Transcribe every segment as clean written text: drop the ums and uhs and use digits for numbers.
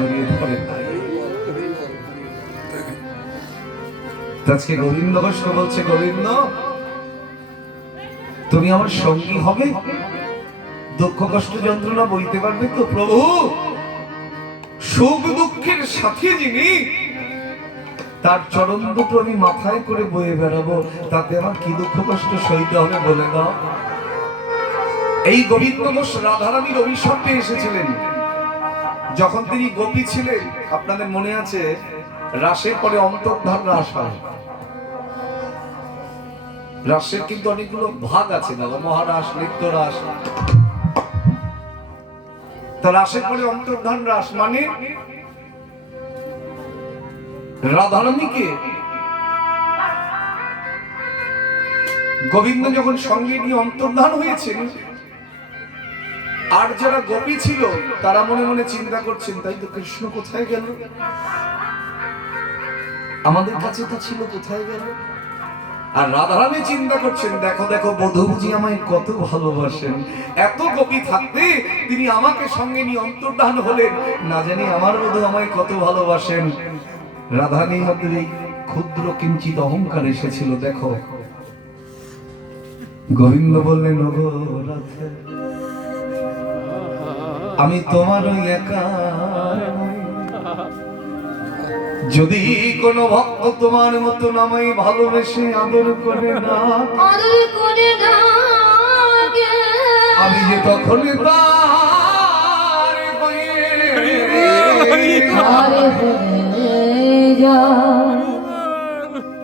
জড়িয়ে ধরে। আজকে গোবিন্দ ঘোষ বলছে, গোবিন্দ তুমি আমার সঙ্গী হবে, দুঃখ কষ্ট যন্ত্রণা বইতে পারবে তো? প্রভু, সুখ দুঃখের সাথে যিনি, তার চরণ দুটো আমি মাথায় করে বয়ে বেড়াবো, তাতে আমার কি দুঃখ কষ্ট সইতে হবে বলে দাও। এই গোবিন্দ ঘোষ রাধারানীর অভিশাপে এসেছিলেন। যখন তিনি গোপী ছিলেন, আপনাদের মনে আছে, রাসের পরে অন্তর্ধান রাস হয়। রাসের কিন্তু অনেকগুলো ভাগ আছে, না মহারাস, নৃত্য রাস। তা রাসের পরে অন্তর্ধান রাস মানে রাধারানীকে গোবিন্দ যখন সঙ্গে নিয়ে অন্তর্ধান হয়েছেন, আর যারা গোপী ছিল তারা মনে মনে চিন্তা করছেন, তাই তো কৃষ্ণ কোথায় গেল, আমাদের কাছে তো ছিল, কোথায় গেল? আর রাধারানী চিন্তা করছেন, দেখো দেখো বধূ বুঝি আমায় কত ভালোবাসেন, এত গোপী থাকতে তিনি আমাকে সঙ্গে নিয়ে অন্তর্ধান হলেন, না জানি আমার বধূ আমায় কত ভালোবাসেন। রাধারানীর মধ্যে এই ক্ষুদ্র কিঞ্চিত অহংকার এসেছিল। দেখো, গোবিন্দ বললেন, ওগো রাধে, আমি তোমার ওই একা, যদি কোন ভক্ত তোমার মতো আমায় ভালোবেসে আদর করে না, আমি যে তখন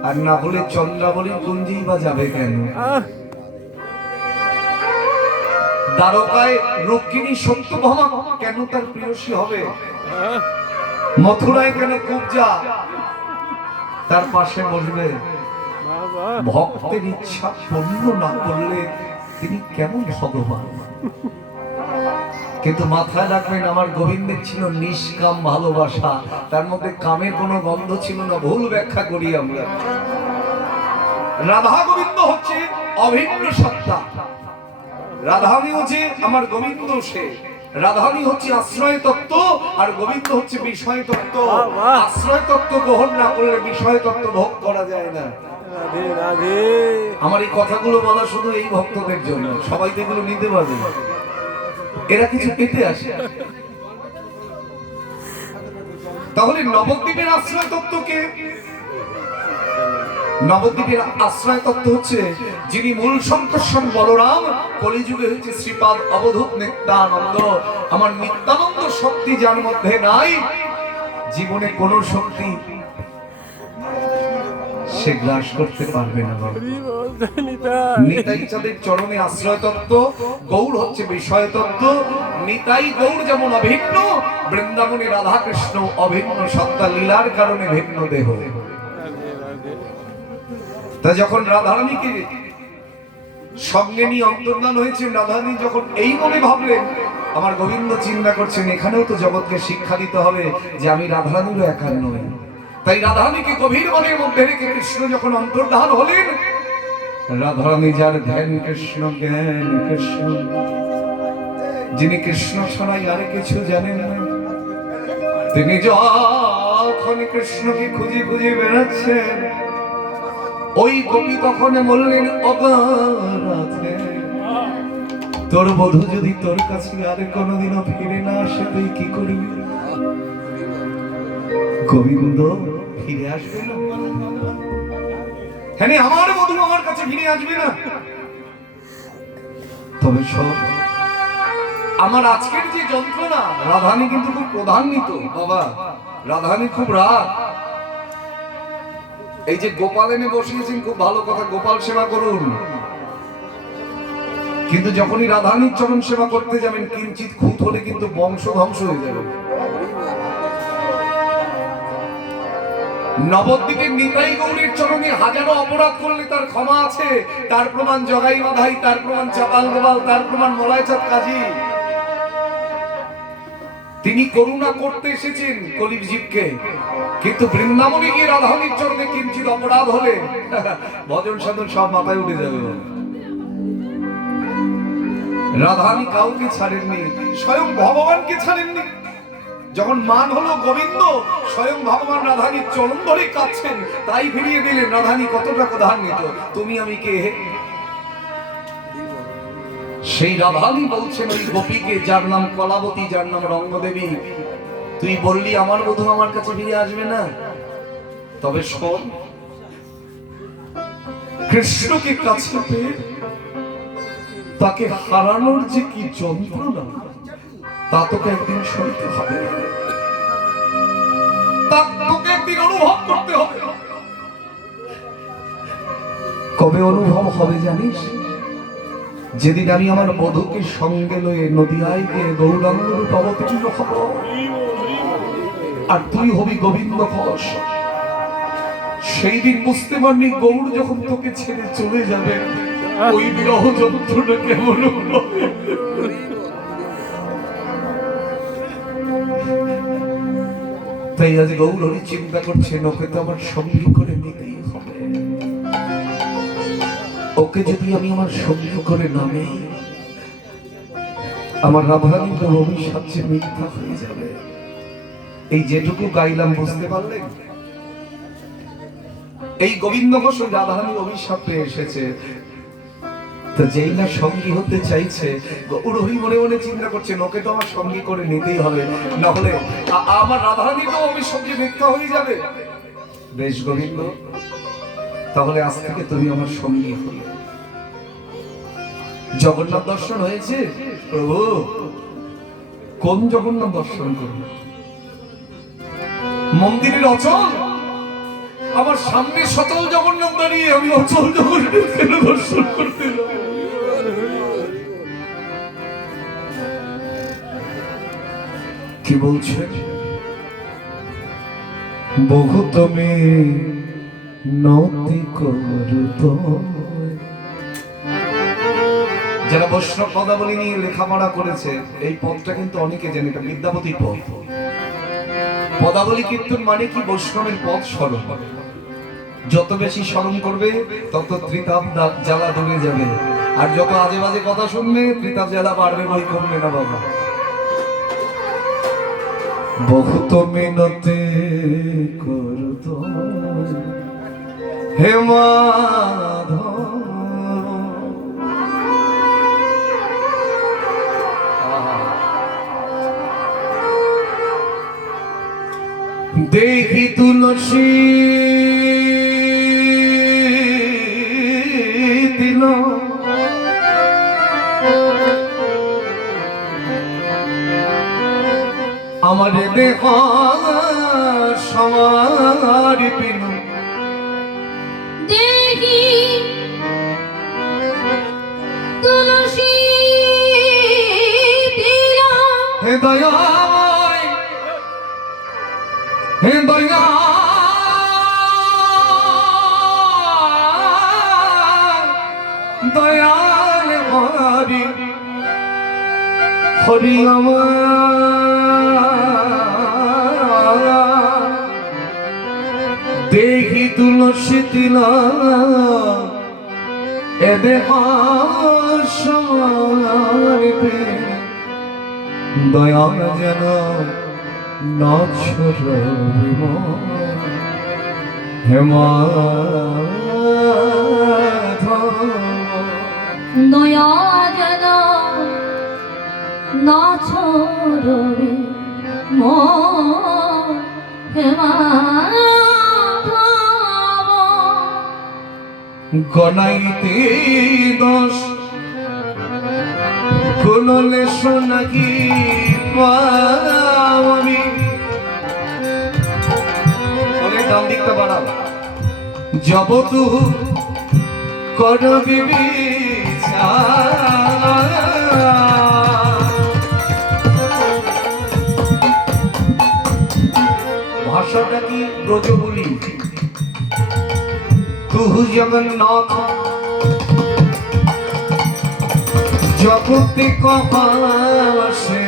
আর না হলে চন্দ্রাবলী কুঞ্জি বা যাবে কেন? দ্বারকায় রুক্মিণী সত্যভামা কেন তার প্রিয়সী হবে? মথুরায় কেন কুব্জা তার পাশে বসবে? ভক্তের ইচ্ছা পূর্ণ না করলে তিনি কেমন ভগবান? কিন্তু মাথায় রাখবেন, আমার গোবিন্দের ছিল নিষ্কাম ভালোবাসা, তার মধ্যে কামের কোনো গন্ধ ছিল না। ভুল ব্যাখ্যা করি আমরা। রাধা গোবিন্দ হচ্ছে অভিন্ন সত্তা। রাধারানী হচ্ছে আমার গোবিন্দ, সে রাধারানী হচ্ছে আশ্রয় তত্ত্ব, আর গোবিন্দ হচ্ছে বিষয় তত্ত্ব। আশ্রয় তত্ত্ব গ্রহণ না করলে বিষয় তত্ত্ব ভোগ করা যায় না। আমার এই কথাগুলো বলা শুধু এই ভক্তদের জন্য, সবাই তো এগুলো নিতে পারবে না, এরা কিছু পেতে আসে। তাহলে নবদ্বীপের আশ্রয় তত্ত্বকে, নবদ্বীপের আশ্রয় তত্ত্ব হচ্ছে যিনি মূল সন্তোষণ বলরাম, কলিযুগে হচ্ছে শ্রীপাদ অবধূত নিত্যানন্দ। আমার নিত্যানন্দ শক্তি যার মধ্যে নাই, জীবনে কোন শক্তি সে গ্রাস করতে পারবে না। নিতাই চাঁদের চরণে আশ্রয় তত্ত্ব, গৌর হচ্ছে বিষয় তত্ত্ব। নিতাই গৌর যেমন অভিন্ন, বৃন্দাবনে রাধা কৃষ্ণ অভিন্ন সত্তা, লীলার কারণে ভিন্ন দেহ। তা যখন রাধারানীকে সঙ্গে নিয়ে অন্তর্ধান হয়েছে, রাধারানী যখন এই মনে ভাবলেন, আমার গোবিন্দ চিন্তা করছেন এখানেও তো জগৎকে শিক্ষা দিতে হবে যে আমি রাধারানীরও একা নই। তাই রাধারানীকে গভীর মনের মধ্যে রেখে কৃষ্ণ যখন অন্তর্ধান হলেন, রাধারানী যার ধ্যান কৃষ্ণ, জ্ঞান কৃষ্ণ, যিনি কৃষ্ণ ছাড়াই আর কিছু জানেন না, তিনি যখন কৃষ্ণকে খুঁজে খুঁজে বেড়াচ্ছেন, ওই গোপী তখন বললেন, অগাধে তোর বধূ যদি তোর কাছে আর কোনোদিনও ফিরে না আসে, তুই কি করবি? গোবিন্দ ফিরে আসবে না? হ্যাঁ, আমার বধূ আমার কাছে ফিরে আসবে না। তবে সব আমার আজকের যে যন্ত্রণা, রাধারানী কিন্তু খুব প্রধান্বিত বাবা, রাধারানী খুব রাগ। এই যে গোপাল এনে বসিয়েছেন, খুব ভালো কথা, গোপাল সেবা করুন, কিন্তু যখনই রাধারানীর চরণ সেবা করতে যাবেন, কিঞ্চিত খুঁত হলে কিন্তু বংশ ধ্বংস হয়ে যাবে। নবদ্বীপের নিতাই গৌরীর চরণে হাজারো অপরাধ করলে তার ক্ষমা আছে, তার প্রমাণ জগাই মাধাই, তার প্রমাণ চাপাল গোপাল, তার প্রমাণ মলাইচাঁদ কাজী। তিনি করুণা করতে এসেছেন কলির জীবকে, কিন্তু বৃন্দাবনে গিয়ে রাধারানীর চরণে কিঞ্চিত অপরাধ হলে ভজন সাধন সব মাথায় উঠে যাবে। রাধারানী কাউকে ছাড়েননি, স্বয়ং ভগবানকে ছাড়েননি। যখন মান হলো গোবিন্দ, স্বয়ং ভগবান রাধানীর চরণ ধরে কাঁদছেন, তাই ফিরিয়ে দিলেন। রাধানী কতটা ক্রধান্বিত, তুমি আমি কে? সেই রাধানী বলছেন ওই গোপীকে, যার নাম কলাবতী, যার নাম রঙ্গদেবী, তুই বললি আমার বধূ আমার কাছে ফিরে আসবে না, তবে শোন, কৃষ্ণকে কাছে পেয়ে তাকে হারানোর যে কি যন্ত্রণা, তা তোকে একদিন সইতে হবে, তা তোকে একদিন অনুভব করতে হবে। কবে অনুভব হবে জানিস? যেদিন আমি আমার বধূকে সঙ্গে লয়ে নদিয়ায় গিয়ে গৌরাঙ্গ রূপ অবতীর্ণ হব, আর তুই হবি গোবিন্দ ঘোষ। সেই দিন বুঝতে পারনি গৌর যখন তোকে ছেড়ে চলে যাবে, ওই বিরহ যন্ত্রণা কেমন হবে। তাই আজ গৌর হরি চিন্তা করছেন, ওকে তো আমার সঙ্গী করে নিতেই হবে। ওকে যদি আমি আমার সঙ্গী করে না নেই, আমার রাধারানীর অভিশাপ যে মিথ্যা হয়ে যাবে। এই যেটুকু গাইলাম বুঝতে পারলেন? এই গোবিন্দ ঘোষ রাধারানীর অভিশাপ পেয়ে এসেছে, তো যেই না সঙ্গী হতে চাইছে, গৌরহরি মনে মনে চিন্তা করছেন, ওকে তো আমার সঙ্গী করে নিতেই হবে, না হলে আমার রাধারানী তো অভিশাপ যে মিথ্যা হয়ে যাবে। বেশ গোবিন্দ, তাহলে আজ থেকে তুমি আমার সঙ্গী হলে। জগন্নাথ দর্শন হয়েছে প্রভু? কোন জগন্নাথ দর্শন করব? মন্দিরের অচল, আমার সামনে সচল জগন্নাথ দাঁড়িয়ে, আমি অচল জগন্নাথ কেন দর্শন করতে যাব? কি বলছেন? বহু তুমি নতি করত। যারা বৈষ্ণব পদাবলী নিয়ে লেখাপড়া করেছে, এই পদটা কিন্তু অনেকে জানে, এটা বিদ্যাপতির পদ। পদাবলী কীর্তন মানে কি? বৈষ্ণবের পদ স্মরণ। যত বেশি স্মরণ করবে, তত ত্রিতাপ জ্বালা দূরে যাবে, আর যত আজে বাজে কথা শুনবে, ত্রিতাপ জ্বালা বাড়বে, বই কমবে না বাবা। বহুত মিনতি করত হে মাধব, দেখি তুলসী দিল আমার দেহ সমার পিল, দেখি তুলসী দিল হে দয়াময়, হে দয়া দয়াল হরি হরি আমার, দেখি তুলসী তিলা এ দেহ সমার দয়া যেন নাছর হেমা দয়া যেন না ছড়বে মোর হেমাধব। গনাইতে দোষ গুণলে সোনাকি পাওয়ামি, ডান দিকটা বাড়াবো, জবতু করবি বিচার। ভাষাটা কি ব্রজ বলি, তুহু জগন্নাথ জগতে কপাশে,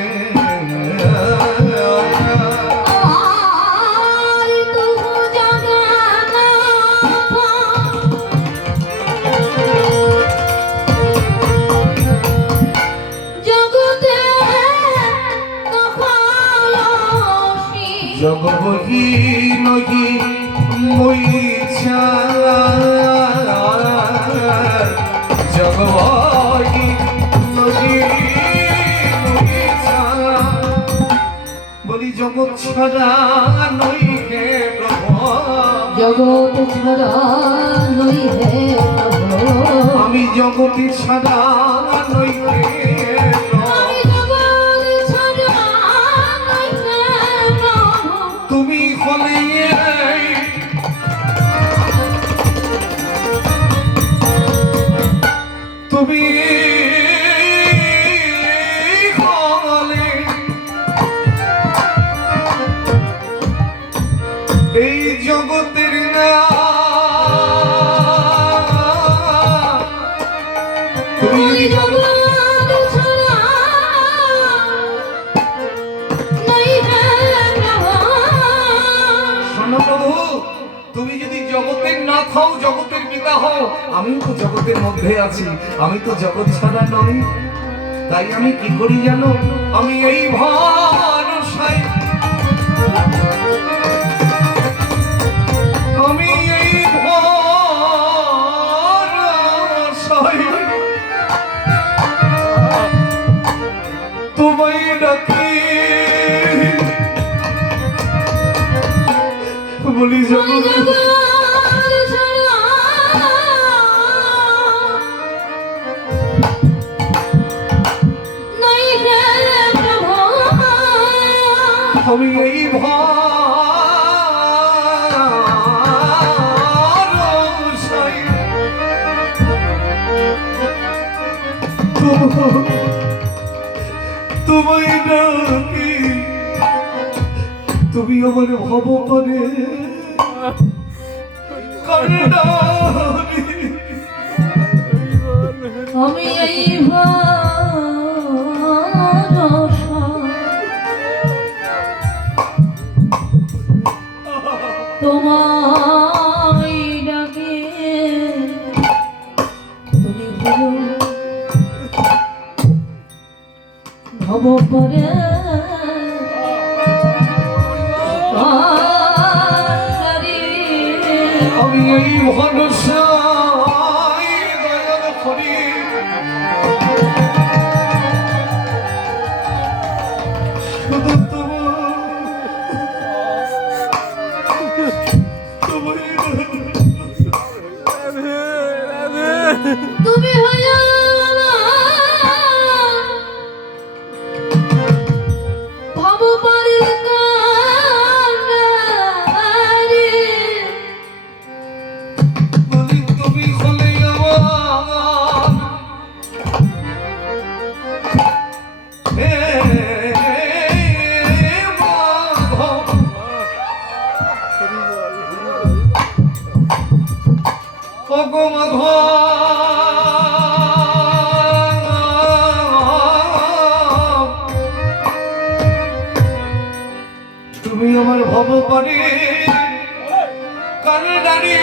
জগবহি নহি মইছা জগবহি নহি মইছা বলি জগৎ ছাড়া নই হে প্রভু জগৎ ছাড়া নই হে প্রভু আমি জগতি ছাড়া নই হে প্রভু আমি জগৎ ছাড়া নই হে প্রভু তুমি হলে তুমি হলে এই জগতের না তুমি আমি জগৎ ছাড়া নই হে প্রভু শোনো প্রভু তুমি যদি জগতের না খাও জগতের পিতা হও আমি তো জগতের মধ্যে আছি আমি তো জগৎ ছাড়া নই তাই আমি কি করি জানো আমি এই ভরসায় আমি এই ভরসায় তোমায় ডাকি বলি আমি জগৎ জগৎ ছাড়া নই হে প্রভু আমি এই ভরসায় তোমায় ডাকি তুমি আমার ভব করে আমি এই ভরসা তোমায় ডাকে তুমি হলো ভব করে আমি এই ভরসায় দয়াল করি শুধু তুমি হলো ভব পরে বলি তুমি হলে আমার হে মাধব ওগো মাধব তুমি আমার ভব পারে কারণারি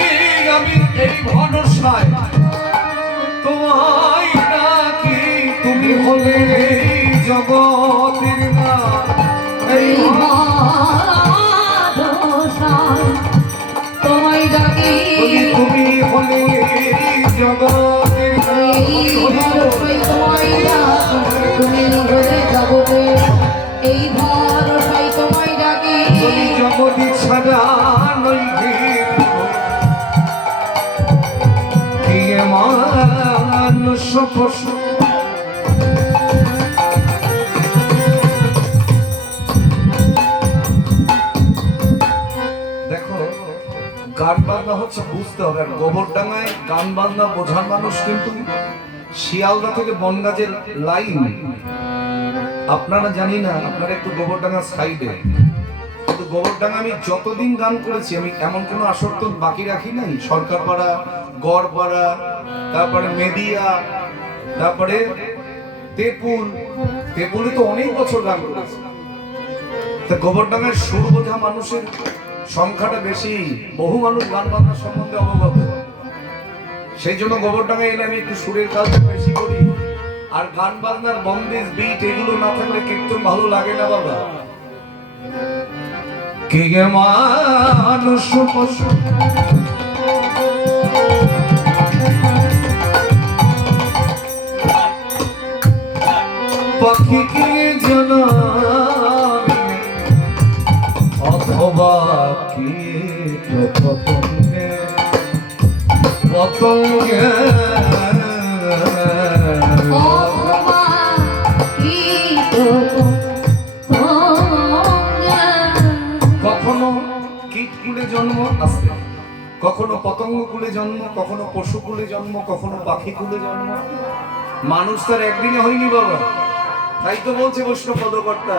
আমি এই ভরসায় তোমায় ডাকি তুমি হলে এই জগতের না এই তোমায় ডাকি বলি তুমি হলে এই জগতের না এই ভরসায় তোমায় ডাকি তুমি হলে জগতে এই ভরসায় তোমায় ডাকি বলি জগতি ছাড়া নই হে কি মানুষ পশু দেখো গান বাজনা হচ্ছে বুঝতে হবে আর গোবরডাঙ্গায় গান বাজনা বোঝার মানুষ কিন্তু শিয়ালদা থেকে বনগাজের লাইন আপনারা জানি না আপনারা একটু গোবরডাঙ্গা সাইডে কিন্তু গোবরডাঙ্গা আমি যতদিন গান করেছি আমি এমন কোনো আসক্ত বাকি রাখি নাই সরকারপাড়া গড়পাড়া তারপরে মেদিয়া তারপরে তেপুলে তো অনেক বছর গান করেছি তা গোবরডাঙ্গার সুর বোঝা মানুষের সংখ্যাটা বেশি বহু মানুষ গান বাজনা সম্বন্ধে অবগত সেই জন্য গোবরডাঙ্গায় এলে আমি একটু সুরের কাজটা বেশি করি আর গান বাজনার বন্দেজ বিট এগুলো না থাকলে কীর্তন ভালো লাগে না বাবা কে মানুষ পশু পাখি কে জনমে অথবা কীট পতঙ্গে পতঙ্গে অথবা কীট পতঙ্গে। কখনো কীট কুলে জন্ম আসছে, কখনো পতঙ্গ কুলে জন্ম, কখনো পশু কুলে জন্ম, কখনো পাখি কুলে জন্ম। মানুষ তার একদিনে হয়নি বাবা। তাই তো বলছে বৈষ্ণব পদকর্তা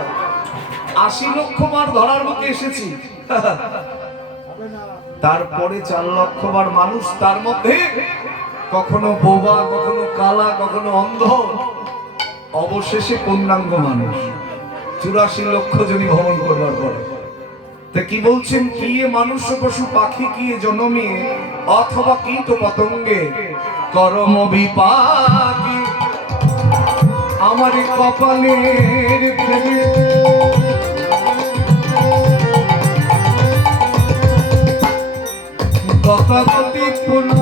৮০ লক্ষ বার ধরার মুখে এসেছি, তারপরে ৪ লক্ষ বার মানুষ, তার মধ্যে কখনো বোবা, কখনো কালা, কখনো অন্ধ, অবশেষে পূর্ণাঙ্গ মানুষ ৮৪ লক্ষ জনই ভ্রমণ করবার পরে। তা কি বলছেন, কি এ মানুষ পশু পাখি কি এ জনমে অথবা কীট পতঙ্গে করম বিপাকে আমার কপালের ফেলে গতাগতি পুনঃ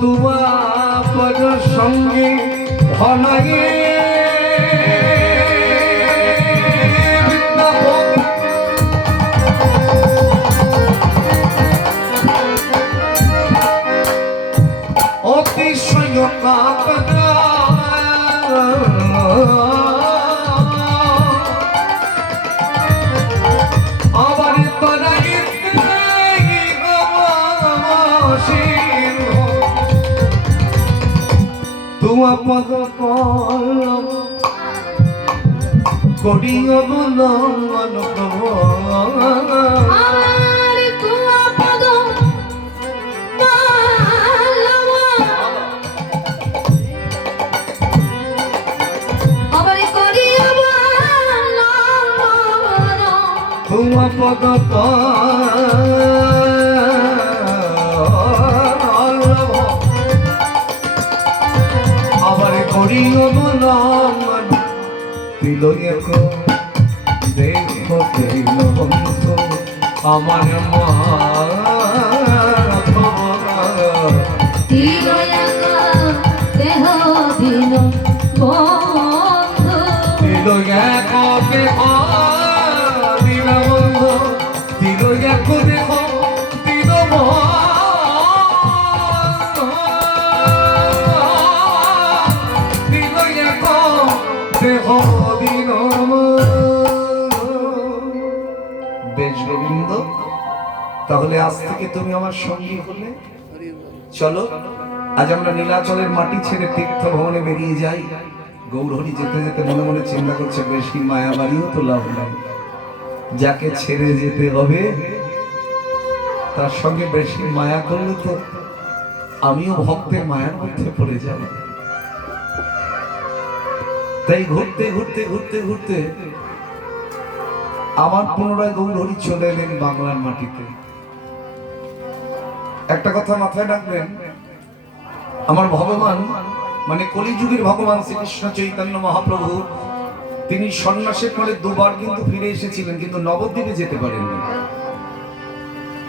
তোমার সঙ্গে ভনাগে অতিশয় কাপনা আবার তরাগে তোমার পদ পল্লব করি অবলম্বন তোমার পদ পল্লব আবার করি অবলম্বন দিল এক দেখো দিল বন্ধু আমার মা দেহ দিল বন্ধু দিল এক দেহ দিল বন্ধু দিল এক দেহ দিল বেশ গোবিন্দ, তাহলে আজ থেকে তুমি আমার সঙ্গী হলে। চলো আজ আমরা নীলাচলের মাটি ছেড়ে তীর্থ ভ্রমণে বেরিয়ে যাই। গৌরহরি যেতে যেতে মনে মনে চিন্তা করছে বেশি মায়া বাড়িও তো লাভ নাই, যাকে ছেড়ে যেতে হবে তার সঙ্গে বেশি মায়া করলে তো আমিও ভক্তের মায়ার মধ্যে পড়ে যাব। তাই ঘুরতে ঘুরতে ঘুরতে ঘুরতে আমার পুনরায় গৌরহরি চলে এলেন বাংলার মাটিতে। একটা কথা মাথায় রাখবেন, আমার ভগবান মানে কলিযুগের ভগবান শ্রীকৃষ্ণ চৈতন্য মহাপ্রভু তিনি সন্ন্যাসের পরে দুবার কিন্তু ফিরে এসেছিলেন, কিন্তু নবদ্বীপে যেতে পারেননি।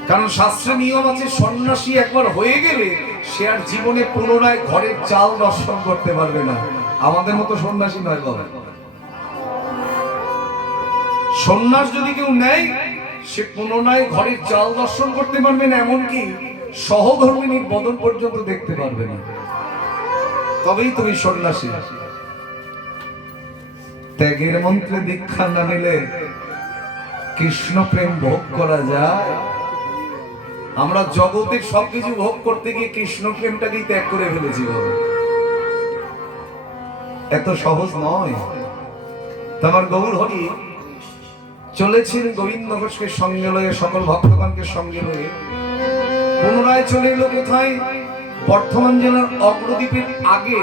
কারণ শাস্ত্রে নিয়ম আছে সন্ন্যাসী একবার হয়ে গেলে সে আর জীবনে পুনরায় ঘরের চাল দর্শন করতে পারবে না। আমাদের মতো সন্ন্যাসী নয় বাবা। সন্ন্যাস যদি কেউ নেয় সে পুনরায় ঘরের চাল দর্শন করতে পারবে না, এমনকি সহধর্মিনীর বদন পর্যন্ত দেখতে পারবে না, তবেই তুমি সন্ন্যাসী। ত্যাগের মন্ত্রে দীক্ষা না নিলে কৃষ্ণ প্রেম ভোগ করা যায়? আমরা জগতের সবকিছু ভোগ করতে গিয়ে কৃষ্ণ প্রেমটাকেই ত্যাগ করে ফেলেছি বাবা। এত সহজ নয়। তোমার গৌরহরি চলেছেন গোবিন্দ ঘোষকে সঙ্গে লয়ে, সকল ভক্তগণকে সঙ্গে লয়ে পুনরায় চলে এলো কোথায়? বর্ধমান জেলার অগ্রদ্বীপের আগে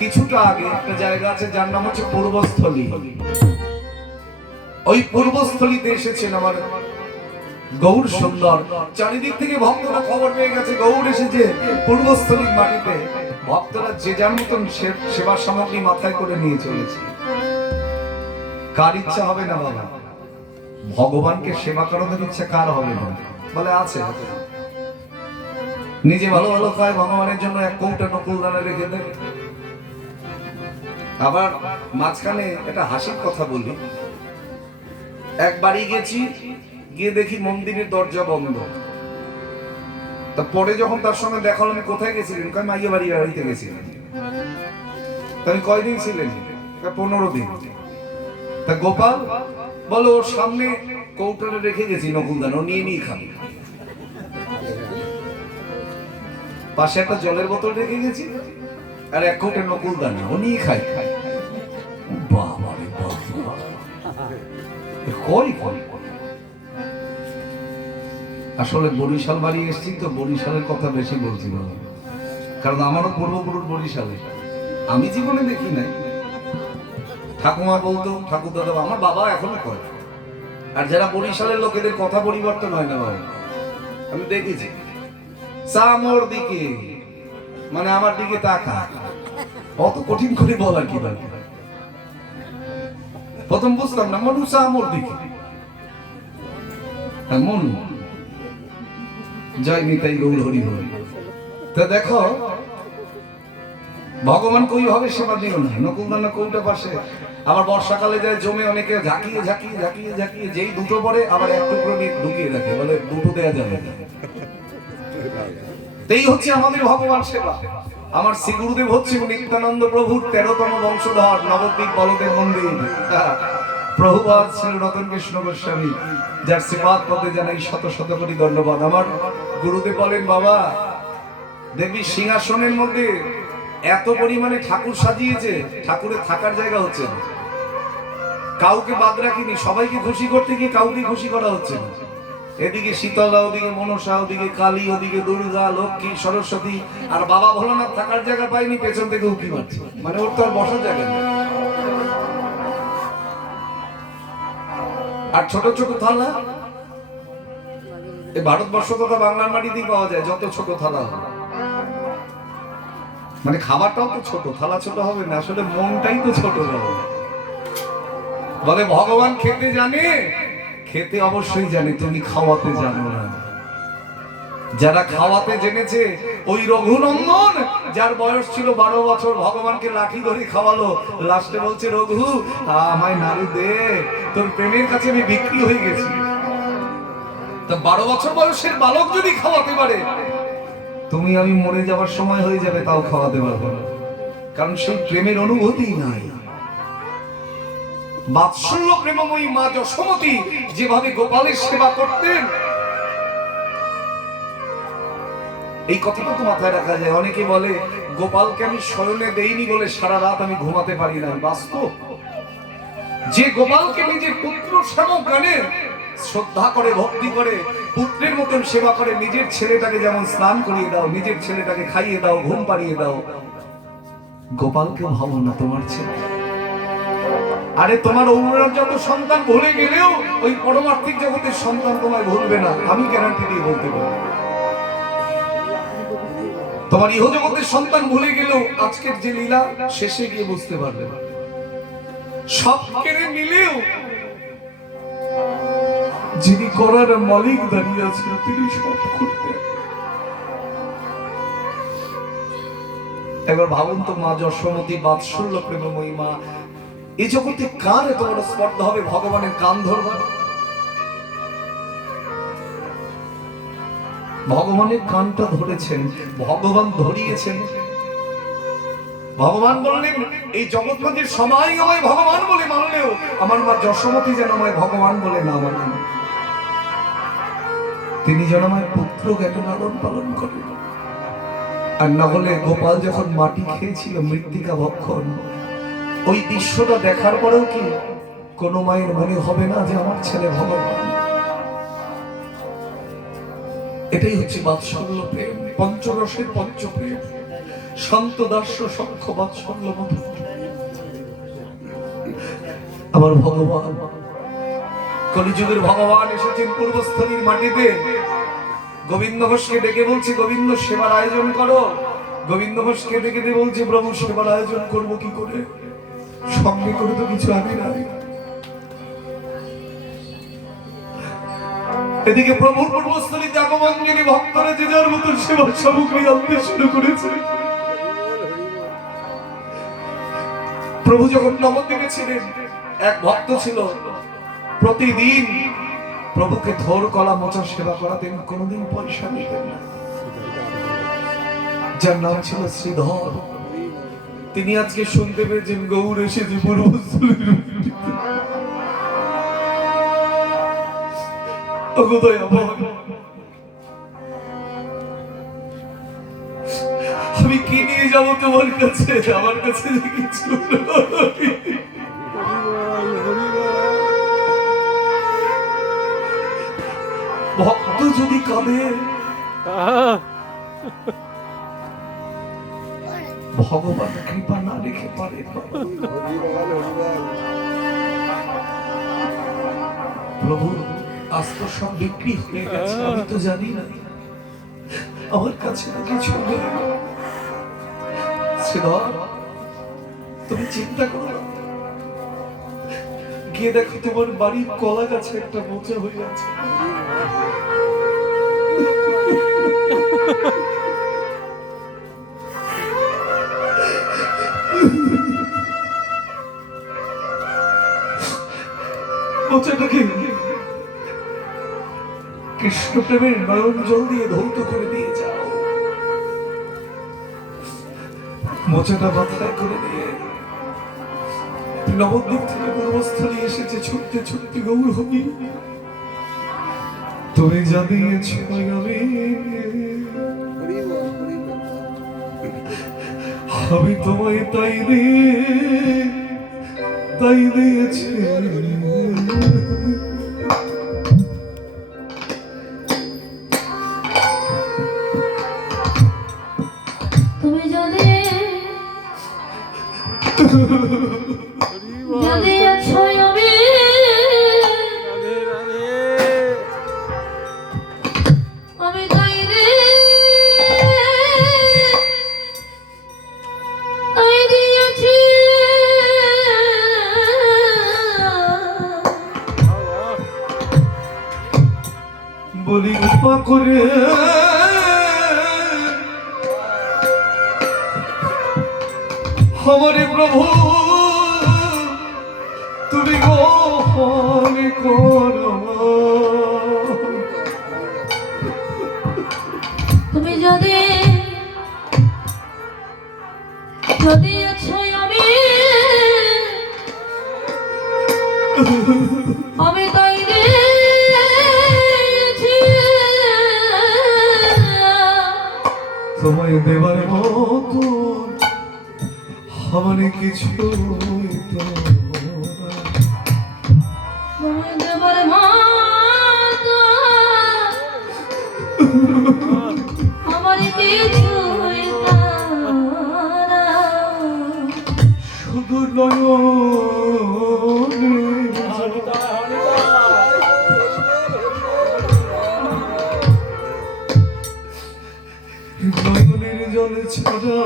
কিছুটা আগে একটা জায়গা আছে যার নাম হচ্ছে পূর্বস্থলী। ওই পূর্বস্থলীতে এসেছেন আমার গৌর সুন্দর। চারিদিক থেকে ভক্তরা খবর পেয়ে গেছে গৌর এসেছে পূর্বস্থলীর মাটিতে। ভক্তরা যে যার মতন সেবার সামগ্রী মাথায় করে নিয়ে চলেছে। কার ইচ্ছা হবে না বাবা? ভগবানকে সেবা করানোর ইচ্ছা কার হবে না? বলে আছে। নিজে ভালো ভালো খায়, ভগবানের জন্য এক কৌটা নকুল দানা রেখে দেয়। আবার মাঝখানে একটা হাসির কথা বলি। এক বাড়ি গেছি, গিয়ে দেখি মন্দিরের দরজা বন্ধ। তা পরে যখন তার সঙ্গে দেখা হলো, আমি কোথায় গেছিলেন? কয় মাইয়া বাড়ি বাড়িতে গেছিলেন। তুমি কয়দিন ছিলেন? 15 দিন। তা গোপাল বলো, ওর সামনে কৌটারে রেখে গেছি নকুলদান, ও নিয়ে নিয়ে খাবে। পাশে একটা জলের বোতল রেখে গেছি আর এক কৌটে নকুলদান, ও নিয়ে খাই। বাবা রে বাবা, কই কই। আসলে বরিশাল বাড়ি এসেছি তো, বরিশালের কথা বেশি বলছি বাবা, কারণ আমারও পূর্বপুরুষ বরিশালে। আমি জীবনে দেখি নাই। ঠাকুমা বলতো, ঠাকুর দাদা, আমার বাবা এখনো করে। আর যারা বরিশালের লোকেদের কথা পরিবর্তন হয় না বাবা, আমি দেখেছি। সামোর দিকে মানে আমার দিকে তাকা, অত কঠিন করে বলার কি দরকার? প্রথম বুঝতাম না, মনু সামোর দিকে। হ্যাঁ মনু, জয় নিতাই গৌর হরি হরি। তা দেখো ভগবান কই ভাবে সেবা দিও না। নকুলদানা কৌটা পাশে। আবার বর্ষাকালে যায় জমে, অনেকে ঝাঁকিয়ে ঝাঁকিয়ে ঝাঁকিয়ে ঝাঁকিয়ে যেই দুটো পরে আবার এক টুকরো নিয়ে ঢুকিয়ে রাখে, বলে দুটো দেয়া যাবে না। এই হচ্ছে আমাদের ভগবান সেবা। আমার শ্রী গুরুদেব হচ্ছে নিত্যানন্দ প্রভুর 13তম বংশধর, নবদ্বীপ বলদেব মন্দির। প্রভুপাদ শ্রী রতন কৃষ্ণ গোস্বামী, যার শ্রীপাদ পদে জানাই শত শত কোটি ধন্যবাদ। আমার গুরুদেব বলেন, বাবা দেবী সিংহাসনের মধ্যে এত পরিমাণে ঠাকুর সাজিয়েছে, ঠাকুরের থাকার জায়গা হচ্ছে না। কাউকে বাদ রাখিনি, সবাইকে খুশি করতে গিয়ে কাউকে খুশি করা হচ্ছে না। এদিকে শীতলা, ওদিকে মনসা, ওদিকে কালী, ওদিকে দুর্গা, লক্ষ্মী, সরস্বতী। আর বাবা ভোলানাথ থাকার জায়গা পায়নি, পেছন থেকে উঁকি মারছে। মানে ওর তো আর বসার জায়গা নেই। আর ছোট ছোট থালা, এই ভারতবর্ষ তথা বাংলার মাটিতেই পাওয়া যায় যত ছোট থালা। মানে খাবারটাও তো ছোট, থালা ছোট হবে না, আসলে মনটাই তো ছোট হবে। বলে ভগবান খেতে জানে, খেতে অবশ্যই জানে, তুমি খাওয়াতে জানো না। যারা খাওয়াতে জেনেছে, ওই রঘুনন্দন যার বয়স ছিল 12 বছর, ভগবানকে লাঠি ধরে খাওয়ালো। লাস্টে বলছে, রঘু আমায় নাড়ু দে, তোর প্রেমের কাছে আমি বিক্রি হয়ে গেছি। তা 12 বছর বয়সের বালক যদি খাওয়াতে পারে, তুমি আমি মরে যাওয়ার সময় হয়ে যাবে, তাও খাওয়াতে পারবো না, কারণ সেই প্রেমের অনুভূতি নাই। বাৎসল্য প্রেমময়ী মা যশোমতী যেভাবে গোপালের সেবা করতেন, এই কথাটা তো মাথায় রাখা যায়। অনেকে বলে গোপালকে আমি শয়নে দেইনি বলে সারা রাত আমি ঘুমাতে পারি না। বাস্তব, যে গোপালকে নিজের পুত্র শ্যামক গানে শ্রদ্ধা করে, ভক্তি করে, পুত্রের মতন সেবা করে, নিজের ছেলেটাকে যেমন স্নান করিয়ে দাও, নিজের ছেলেটাকে খাইয়ে দাও, ঘুম পাড়িয়ে দাও, গোপালকে ভাবো না তোমার ছেলে। আরে তোমার অমরার যত সন্তান ভুলে গেলেও ওই পরমার্থিক জগতের সন্তান তোমায় ভুলবে না, আমি গ্যারান্টি দিয়ে বলতে পারি। তোমার ইহজগতের সন্তান ভুলে গেলেও আজকের যে লীলা শেষে গিয়ে বুঝতে পারবে। সব কেড়ে নিলেও যিনি করার মালিক দাঁড়িয়ে আছেন, তিনি সব করতেন। এবার ভাবুন তো, মা যশোমতী বাৎসল্য প্রেমময়ী মা, এই জগতে কার এত বড় স্পর্ধা হবে ভগবানের কান ধরবা? ভগবানের কানটা ধরেছেন, ভগবান ধরিয়েছেন। ভগবান বললেন, এই জগৎমাঝের সবাই আমায় ভগবান বলে মানলেও আমার মা যশোমতী যেন আমায় ভগবান বলে না মানেন। তিনি যেন আমায় পুত্র জ্ঞান লালন পালন করেন। আর না হলে গোপাল যখন মাটি খেয়েছিল মৃত্তিকা ভক্ষণ, ওই দৃশ্যটা দেখার পরেও কি কোনো মায়ের মনে হবে না যে আমার ছেলে ভগবান? এটাই হচ্ছে বাৎসল্য প্রেম, পঞ্চরসের পঞ্চপ্রেম। শান্ত দাস্য শঙ্খ বাৎসল্য মধু। আমার ভগবান, কলিযুগের ভগবান এসেছেন পূর্বস্থলীর মাটিতে। গোবিন্দ ঘোষকে ডেকে বলছে, গোবিন্দ সেবার আয়োজন করো। গোবিন্দ ঘোষকে ডেকে দিয়ে বলছে, প্রভু সেবার আয়োজন করবো কি করে, সঙ্গে করে তো কিছু আনি নাই। এদিকে প্রভুর পূর্বস্থলীতে আগমঞ্জনী ভক্তরা যে যার মতো সেবার সামগ্রী আনতে শুরু করেছে। প্রভু যখন নবদ্বীপে ছিলেন, এক ভক্ত ছিল, প্রতিদিন প্রভুকে থোর কলা মোচা সেবা করাতেন, কোনোদিন পয়সা নিতেন না, যার নাম ছিল শ্রীধর। তিনি আজকে শুনতে পেয়েছেন গৌর এসেছে পূর্বস্থলীর মাটিতে। আমি কি নিয়ে যাবো তোমার কাছে? আমার কাছে কিছু ভক্ত যদি কাঁদে, ভগবান কৃপা না রেখে পারে। প্রভু আজ তো সব বিক্রি হয়ে গেছে, আমি তো জানি না, আমার কাছে তো কিছু নেই। শ্রীধর, তুমি চিন্তা করো না, গিয়ে দেখো তোমার বাড়ির কলা গাছে একটা মোচা হয়ে আছে। মোচাটাকে কৃষ্ণ প্রেমের নয়ন জল দিয়ে ধৌত করে দিয়ে যাও। মোচাটা মাথায় করে দিয়ে নবদ্বীপ থেকে পূর্বস্থলী এসেছে ছুটতে ছুটতে গৌর হবি, তুমি জানিয়েছ আমি তোমায় তাই দিয়েছি। তুমি যদি আছো আমি তাই দিয়েছি। বলি কৃপা করে हमारे प्रभु তুমি গোপন করো। তুমি যদি আছো আমি তাই দিয়েছি। তোমায় দেবার মতো আমার কিছু আমার কিছু শুধু নয়ন নয়নের জল ছাড়া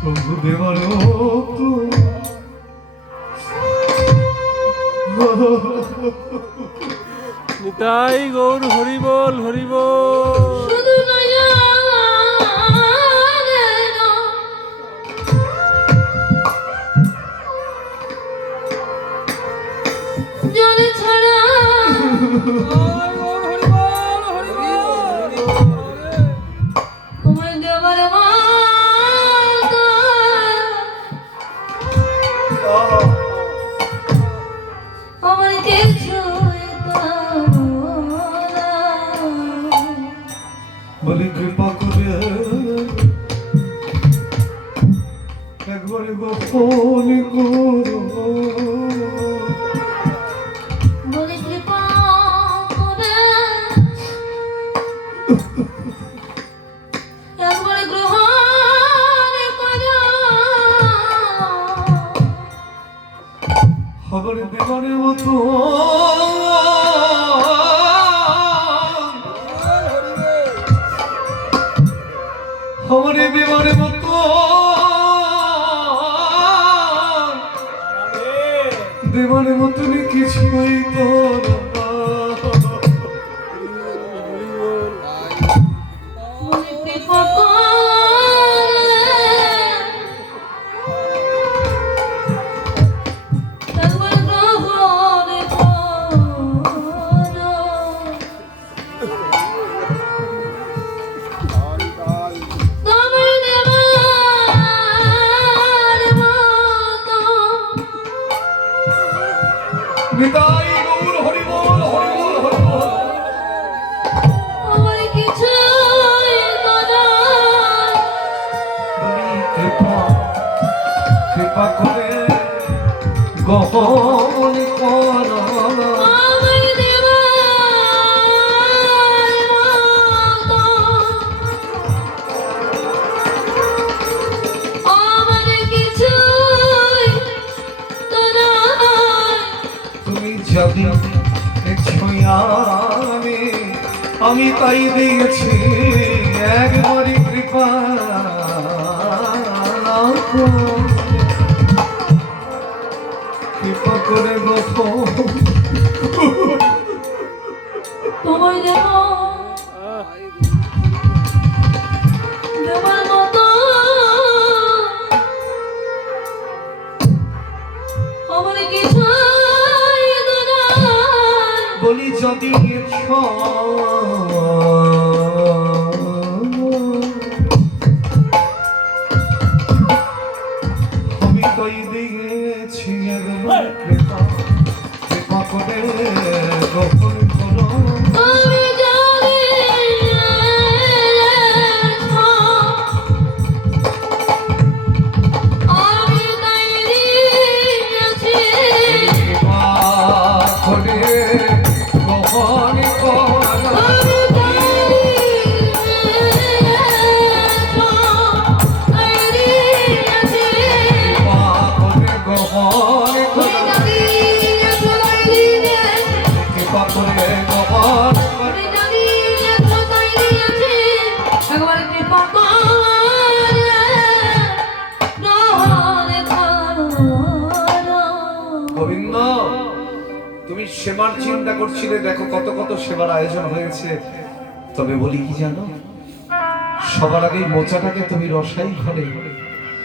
প্রভু দেবার নিতাই গৌর হরি বল হরি বল। শুধু জল ছাড়া তোমায় দেবার আমার কিছু বলি কৃপা করে একবারে গোপন করো। বলি কৃপা করে খবর দেবার মতো খবর দেবার মতো দেবার মতন কিছুই তো মনে কৃপা করে একবার গ্রহণ করো। তোমার দেবার মতো নিতাই গৌর হরি বল হরি বল হরি বল আমার কিছুই তো নাই। বলি কৃপা কৃপা করে গহন কর আমার দেবার মতো আমার কিছুই তো নাই। তুমি যদি ছুঁয়াবে আমি তাই দিয়েছি একবারই কৃপা কৃপা করে গপ তোমায় দেখো দেবার মতো আমার কিছুই তো নাই। বলি যদি আমি তাই দিয়েছি একবার কৃপা কৃপা করে গোপন করো তুমি জানিয়েছ আমি তাই দিয়েছি। কৃপা করে গোপন করো আমি তাই দিয়েছ তাই দিয়েছি। কৃপা করে গোপন তুমি করো জানিয়েছ তাই দিয়েছি। কৃপা করে গোপন করো তুমি জানিয়েছ তাই দিয়েছি। একবার কৃপা করে গ্রহণ করো। গোবিন্দ তুমি সেবার চিন্তা করছিলে দেখো কত কত সেবার আয়োজন হয়েছে তবে বলি কি জানো সবার আগে মোচাটাকে তুমি রসাই ঘরে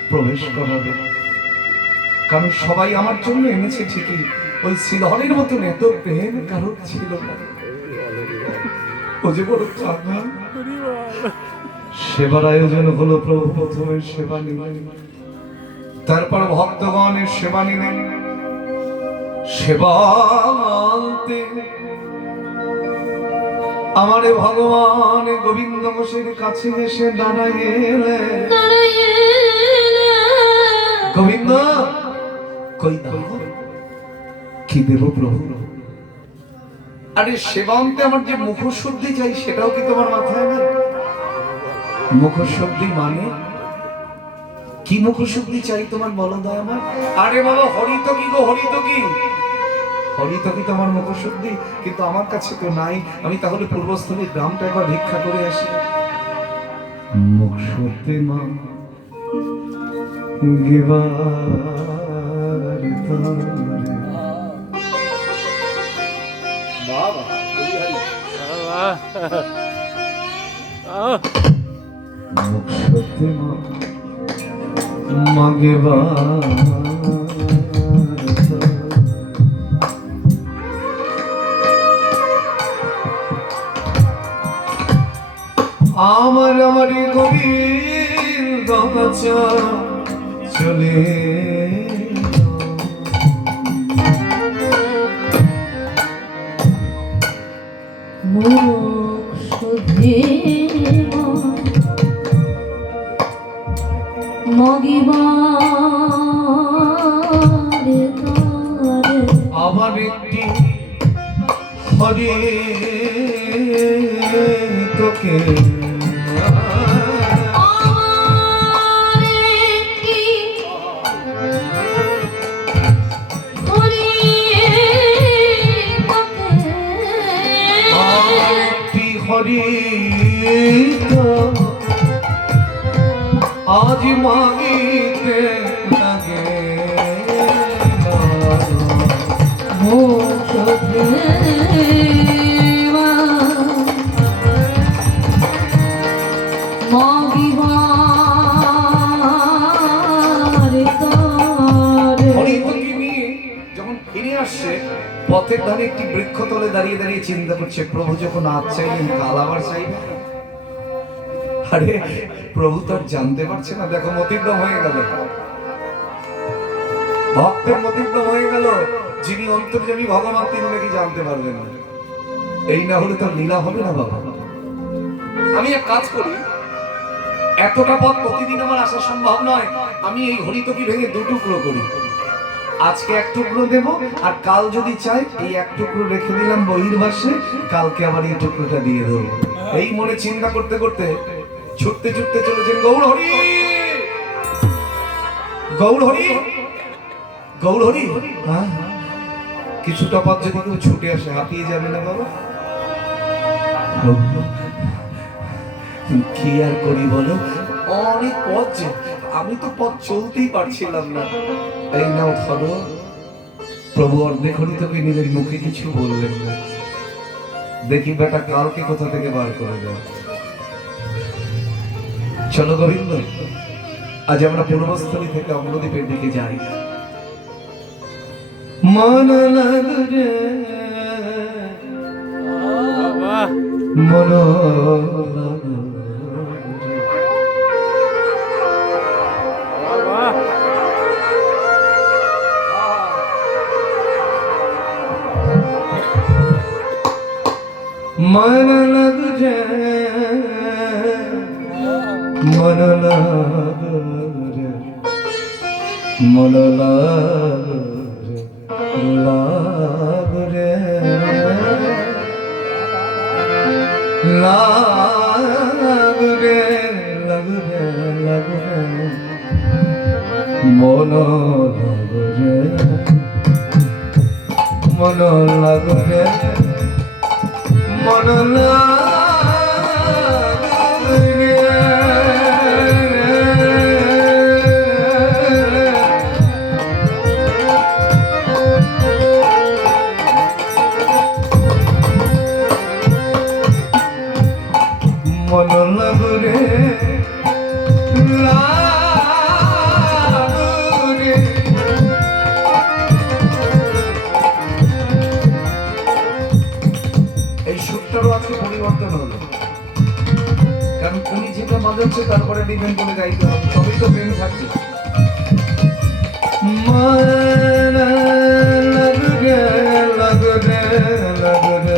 প্রবেশ করাবে কারণ সবাই আমার জন্য এনেছে ঠিকই ওই সিলহরের মতন এত প্রেম কারো ছিল না ও যে বড় কান্না সেবার আয়োজন হলো প্রভু প্রথমে সেবা নিলেন তারপর ভক্তগণের সেবা নিলেন সেবান্তে আমারে ভগবান গোবিন্দ ঘোষের কাছে এসে দাঁড়াইলেন গোবিন্দ কই দাও কি দেব প্রভু আরে সেবান্তে আমার যে মুখশুদ্ধি চাই সেটাও কি তোমার মাথায় নেই মুখশুদ্ধি মানে কি মুখশুদ্ধি চাই তোমার বলো দয়া আমার আরে বাবা হরিত কি গো হরিত কি হরিত কি তোমার মুখশুদ্ধি কিন্তু আমার কাছে তো নাই আমি তাহলে পূর্বস্থলী গ্রামটা একবার ভিক্ষা করে আসি মুখশুদ্ধি মা গিবার মুখশুদ্ধি মা মাগেবা আমার আমারি গোবিন্দ গাছা চলে মুখ শুদ্ধি মগিবারে তারে আমার একটি হরে তোকে আমার একটি হরি আজ মাগিতে লাগে মোক্ষ দেওয়া মগিবার তরে। হরিপতি নিয়ে যখন ফিরে আসছে পথের ধারে একটি বৃক্ষ তলে দাঁড়িয়ে দাঁড়িয়ে চিন্তা করছে, প্রভু যখন আজ চাইলেন কাল আবার চাইবেন। আরে প্রভু তো আর জানতে পারছে না, দেখো মতিগ্রাম হয়ে গেল, ভক্তের মতিগ্রাম হয়ে গেল। যিনি অন্তর্যামী ভগবান তিনি নাকি জানতে পারবেন না। এই না হলে তো লীলা হবে না বাবা। আমি এক কাজ করি, এতটা পথ প্রতিদিন আমার আসা সম্ভব নয়, আমি এই হরিতকি ভেঙে দু টুকরো করি। আজকে এক টুকরো দেব, আর কাল যদি চাই এই এক টুকরো রেখে দিলাম বহির্বাসে, কালকে আবার এই টুকরোটা দিয়ে দেবো। এই মনে চিন্তা করতে করতে ছুটতে ছুটতে চলেছেন গৌর হরি, গৌর হরি, গৌর হরি। হ্যাঁ, কিছুটা পথ যদি কেউ ছুটে আসে হাঁপিয়ে যাবে না বাবা? কি আর করি বলো, অনেক পথ যে, আমি তো পথ চলতেই পারছিলাম না। এই নাও ধরো। প্রভু অর্ধেক হরিতকে নিজের মুখে কিছু বললেন না। দেখি বেটা কালকে কোথা থেকে বার করে দেয়। চলো গোবিন্দ, আজ আমরা পূর্বস্থলী থেকে অম্লদ্বীপের দিকে যাই। মন লাগে বাহ মন বাহ मन लग जाए, मन लग रे, मन लग रे, लाग रे, लग रे, लग रे, मन लग रे, मन लग रे, मन লাগে মন লাগরে লাগরে। এই সুরটারও আজকে পরিবর্তন হলো, কারণ উনি যেটা বাজাচ্ছে তারপরে ডিপেন্ড করে গাইতে হবে, তবেই তো প্রেম থাকবে। লাগরে লাগরে লাগরে লাগরে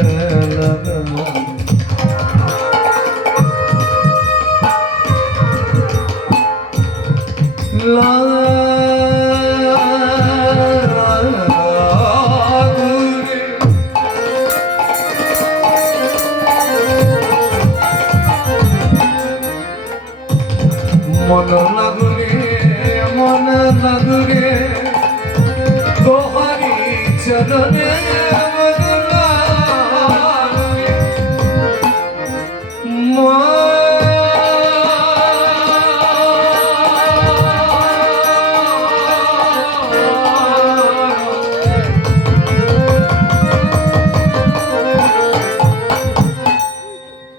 মন লাগুরে, মন লাগুরে, তোহারি চরণে মন লাগুরে,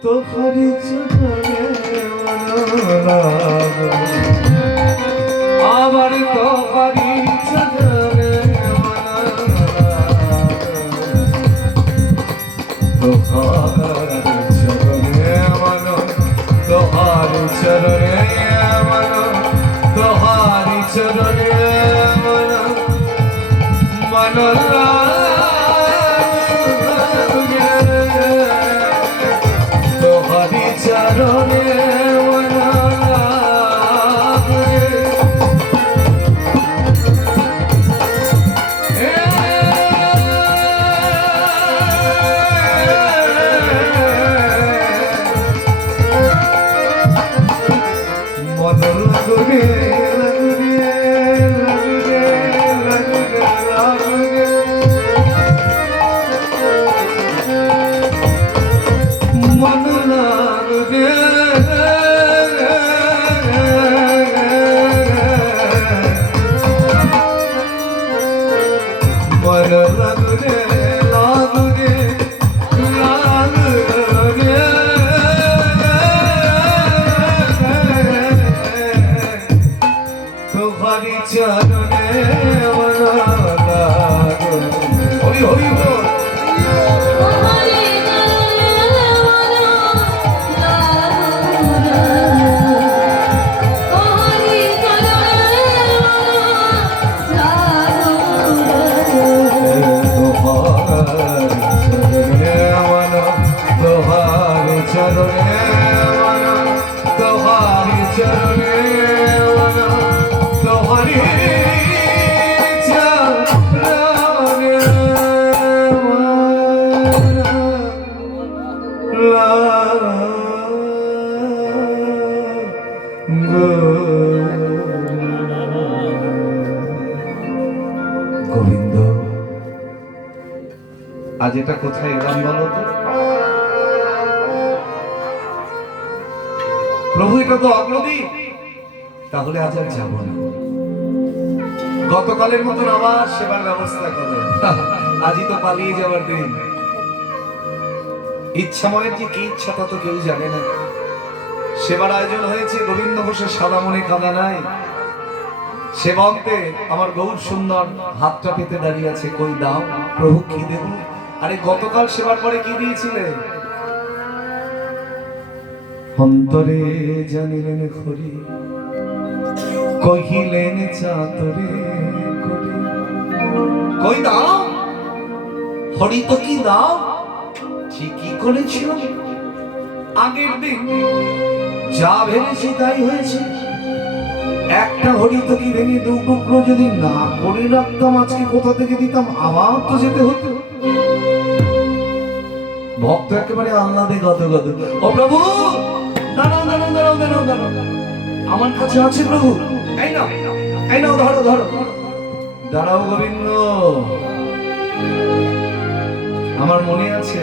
তোহারি চরণে মন লাগুরে, আবার তোহারি চরণে মন লাগুরে, তোহারি চরণে মন, তোহারি চরণে মন, তোহারি চরণে মন, মন লাগুরে, তোহারি চরণে মন লাগুরে। মন লাগুরে লাগুরে লাগুরে লাগুরে লাগুরে, মন লাগুরে চরণে মন লাগো। হরি হরি বল। গোবিন্দ, আজ এটা কোথায় এলাম বলো তো? প্রভু এটা তো অগ্রদীপ, তাহলে আজ আর যাবো না। গতকালের মতন আবার সেবার ব্যবস্থা করো, আজই তো পালিয়ে যাবার দিন। ইচ্ছা মনের যে কি ইচ্ছা তা তো কেউ জানে না। সেবার আয়োজন হয়েছে, গোবিন্দ ঘোষের সাদা মনে কাদা নাই। সেবন্তে আমার গৌর সুন্দর হাতটা পেতে দাঁড়িয়ে আছে, কই দাও প্রভু, কি দেব? আরে গতকাল সেবার পরে কি দিয়েছিলে? অন্তরে জানিলেন হরি, কহিলেন চাতরে করি। কই দাও হরি, তো কি দাও? ঠিকই করেছিল, আগের দিন যা ভেবেছি তাই হয়েছে। একটা হরি তো কি ভেঙে দু টুকরো যদি না করে রাখতাম, আজকে কোথা থেকে দিতাম? আবার তো যেতে হতো। ভক্ত একেবারে আহ্লাদে গদগদ। ও প্রভু, দাঁড়াও দাঁড়াও দাঁড়াও দাঁড়াও দাঁড়াও, আমার কাছে আছে প্রভু, এই নাও এই নাও, ধরো ধরো। দাঁড়াও গোবিন্দ, আমার মনে আছে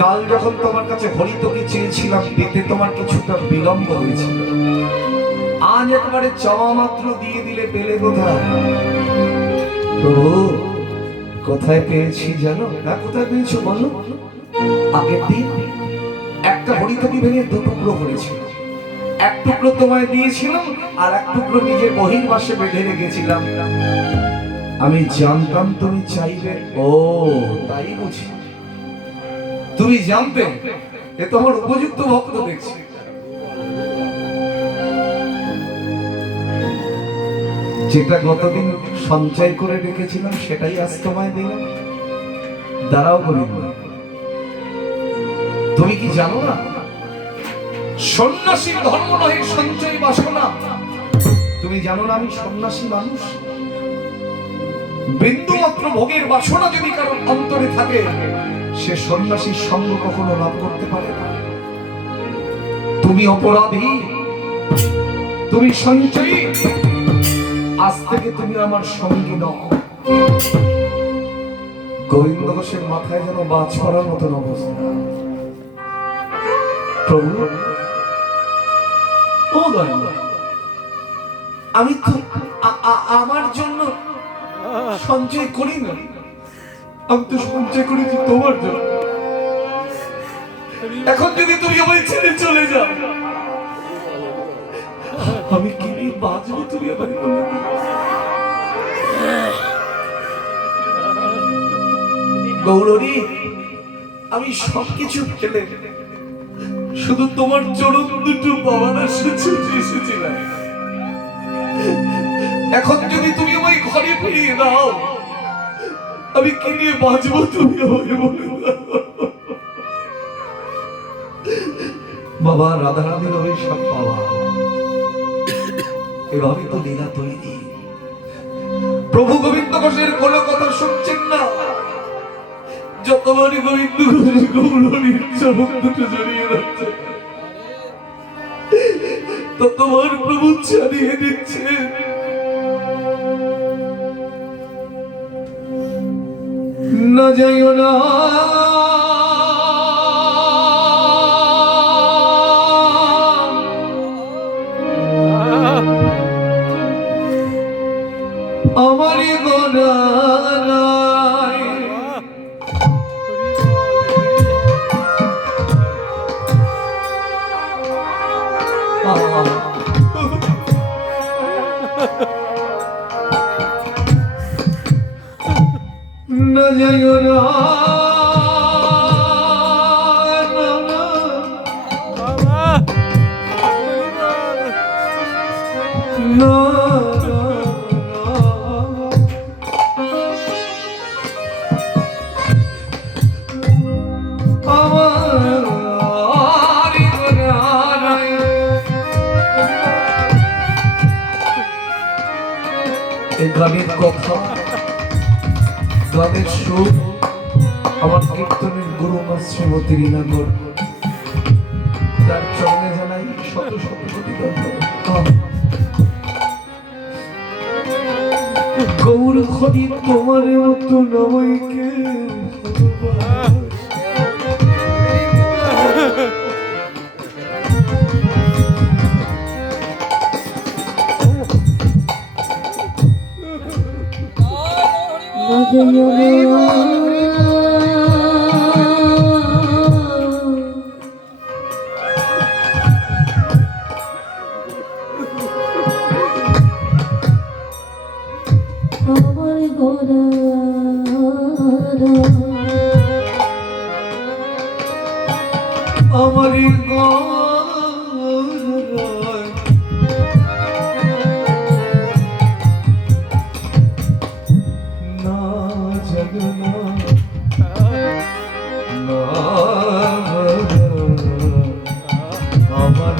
কাল যখন তোমার কাছে হরিতকি চেয়েছিলাম, দিতে তোমার কিছুটা বিলম্ব হয়েছিল। আজ একবারে চাওয়া মাত্র দিয়ে দিলে, পেলে কোথায়? প্রভু, কোথায় পেয়েছি জানো? হ্যাঁ, কোথায় পেয়েছো বলো? আগের দিন একটা হরিতকি ভেঙে দু টুকরো করেছিল। এক টুকরো তোমায় দিয়েছিলাম, আর এক টুকরো নিজের বহির্বাসে বেঁধে রেখেছিলাম। আমি জানতাম তুমি চাইবে। ও তাই বুঝি, তুমি জানতে? এ তো আমার উপযুক্ত ভক্ত দেখছি। যেটা গতদিন সঞ্চয় করে রেখেছিলাম সেটাই আজ তোমায় দিলাম। দাঁড়াও গোবিন্দ, তুমি কি জানো না সন্ন্যাসীর ধর্ম নয় সঞ্চয় বাসনা? তুমি জানো না আমি সন্ন্যাসী মানুষ? বিন্দু মাত্র ভোগের বাসনা যদি কারোর অন্তরে থাকে, সে সন্ন্যাসীর সঙ্গ কখনো লাভ করতে পারে না। তুমি অপরাধী, তুমি সঞ্চয়ী, আজ থেকে তুমি আমার সঙ্গী নও। গোবিন্দ ঘোষের মাথায় যেন বাজ পড়ার মতন অবস্থা। প্রভু, ও দয়াল, আমি তো আমার জন্য সঞ্চয় করি না, আমি তো সঞ্চয় করেছি তোমার জন্য। এখন যদি তুমি আমায় ছেড়ে চলে যাও, আমি কি নিয়ে বাঁচবো? তুমি আমায় বলে দাও। গৌরী, আমি সবকিছু ফেলে শুধু তোমার চরণ দুটো পাওয়ার আশায় এসেছিলাম। এখন যদি তুমি আমায় ঘরে ফিরিয়ে দাও, আমি কি নিয়ে বাঁচবো? তুমি আমায় বলে দাও। বাবা, রাধারানীর অভিশাপ পাওয়া, এভাবে তো লীলা তৈরি। প্রভু গোবিন্দ ঘোষের কোনো কথা শুনছেন না। যতবারই গোবিন্দ ঘোষ গৌরীর চরণ দুটো জড়িয়ে যাচ্ছে, ততবার প্রভু ছাড়িয়ে দিচ্ছে। না যাইও না, আমারই গোনায় না যাইও না, না, না, বাবা হরি বল না, আমার নাই। এই গানের কথা, গানের সুর আমার কীর্তনের গুরু মা শ্রীমতী রীনাগর, তার চরণে জানাই শত শত কোটি ধন্যবাদ। গৌর হরি তোমার মতো নমইকে আমারি না জগনা না আমার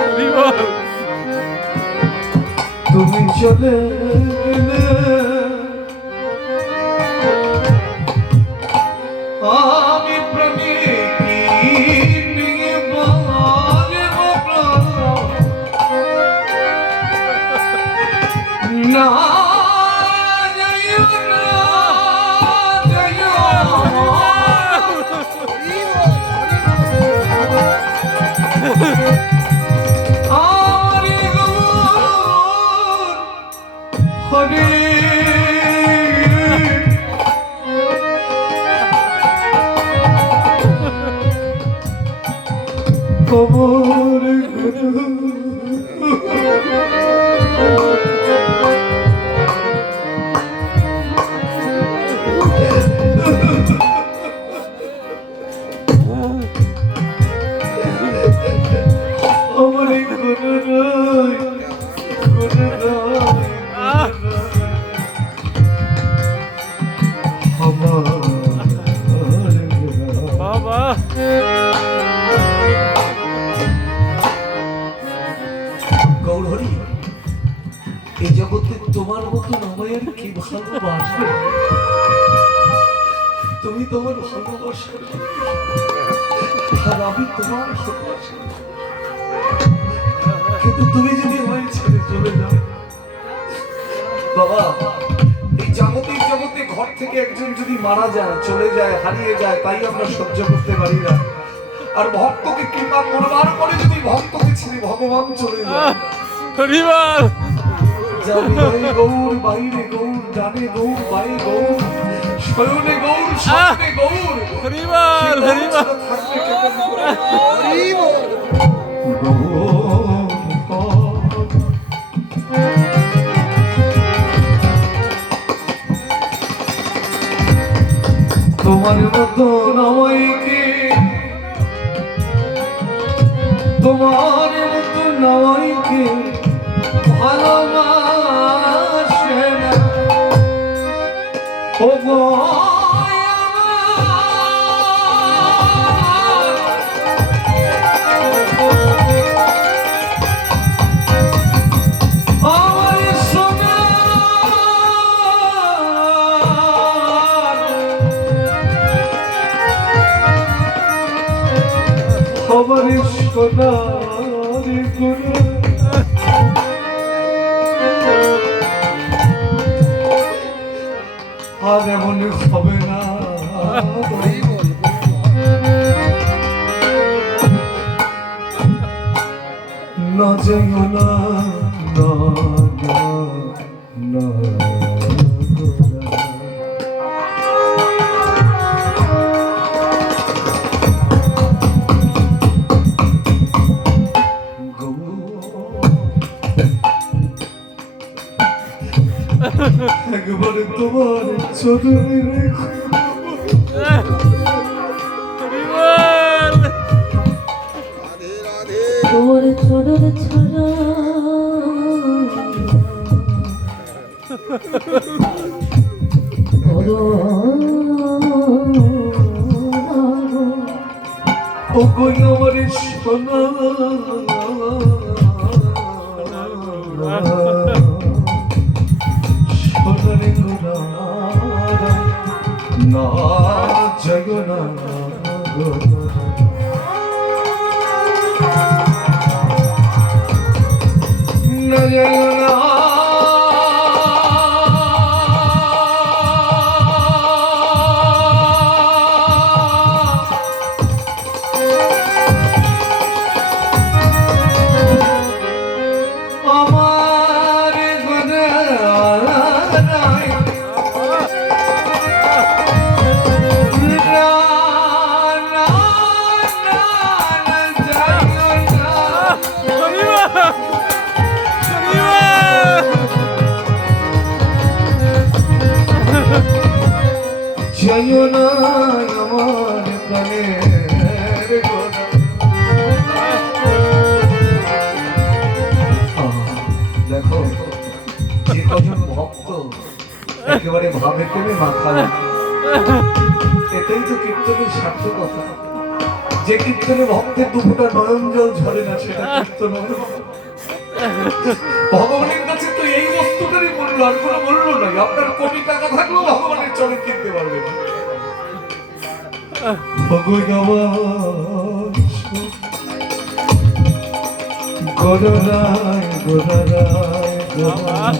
হরি বল তুমি চলে গেলে আমি প্রাণী নিয়ে বাজব না, যাইও না, যাইও হরি হরি কবর আমার গুরু রয়, গুরু রয়, আমার বাবা গৌরহরি, এই জগতে তোমার মতো নময়ের কি ভালোবাসবে, তুমি তোমার ভালোবাসা আর আমি তোমার ভালোবাসা, কিন্তু তুমি যদি আমায় ছেড়ে চলে যাও বাবা, এই জাগতিক জগতে ঘর থেকে একজন যদি মারা যায়, চলে যায়, হারিয়ে যায়, তাই আমরা সহ্য করতে পারি না। আর ভক্তকে কৃপা করবার পরে যদি ভক্তকে ছেড়ে ভগবান চলে যায়, হরি বল যাবে গৌর, বাইরে গৌর, ডানে গৌর, বায়ে গৌর, শয়নে গৌর, স্বপ্নে গৌর, হরি বল হরি বল থাকবে কেমন করে? গৌর, তোমার মতো নয়কে, তোমার মতো নয়কে ভালোবাসে না ও গো আমার সোনা, আমার সোনার গুরু, আর এমন হবে না, না যাইও না, না, না, না। একবারে তোমার চরণে রেখো। হরিবল তোর চরণ ছাড়া ও কই আমার সোনা সোনারে গোরা না জয় না না জয় না জয় না আমার প্রাণের গোরা। দেখো যে কজন ভক্ত একেবারে ভাবে প্রেমে মাথা, এটাই তো কীর্তনের সার্থকতা। যে কীর্তনে ভক্তের দুপুটা নয়ন জল ঝরে না সেটা কীর্তন হলো। ভগবানের কাছে তো এই বস্তুটারই মূল্য, আর কোনো মূল্য নাই। আপনার কোটি টাকা থাকলেও ভগবানের চরণ কিনতে পারবে না। ভগবান গোরারায় গোরারায় গোরারায়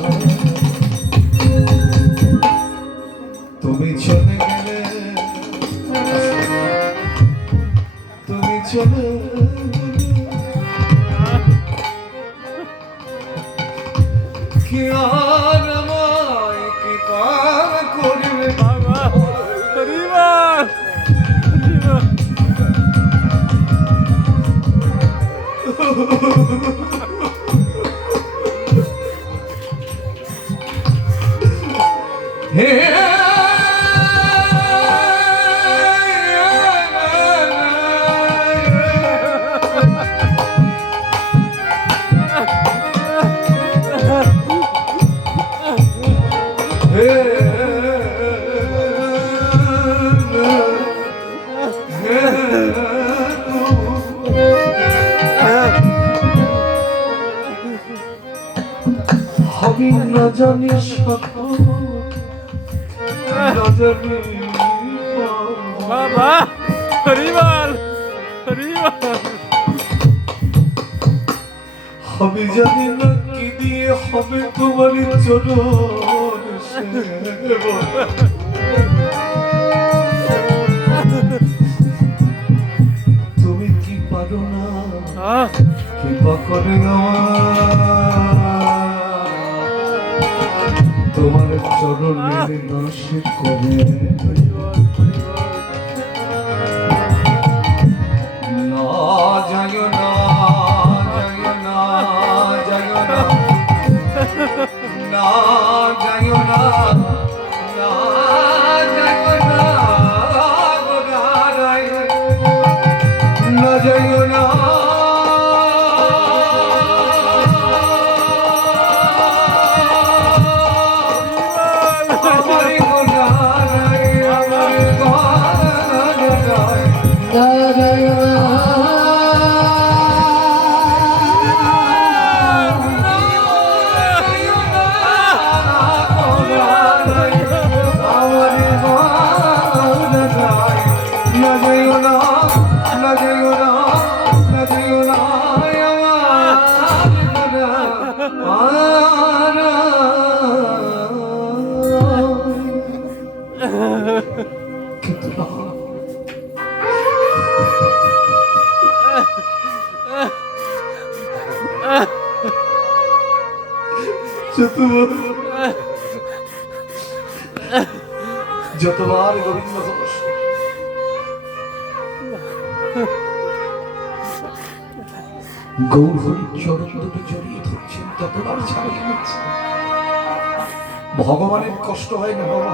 তুমি চলে গেলে, তুমি চলে কি আর আমায় কৃপা করবে। বাবা হরিবল হে আমি না জানি সকল, না জানি বাবা হরিবল হরিবল আমি জানি না কি দিয়ে হবে তোমার চরণ সেবা। তুমি কি পারো না কৃপা করে তোমার চরণের দাসে করে না যায় না যায় না যায় না না যায় না না যায় না গোরারায় না যায় না যতবার গোবিন্দ ঘোষ গৌর হরির চরণ দুটো জড়িয়ে ধরছেন, ততবার ছাড়িয়ে নিচ্ছেন। ভগবানের কষ্ট হয় না বাবা?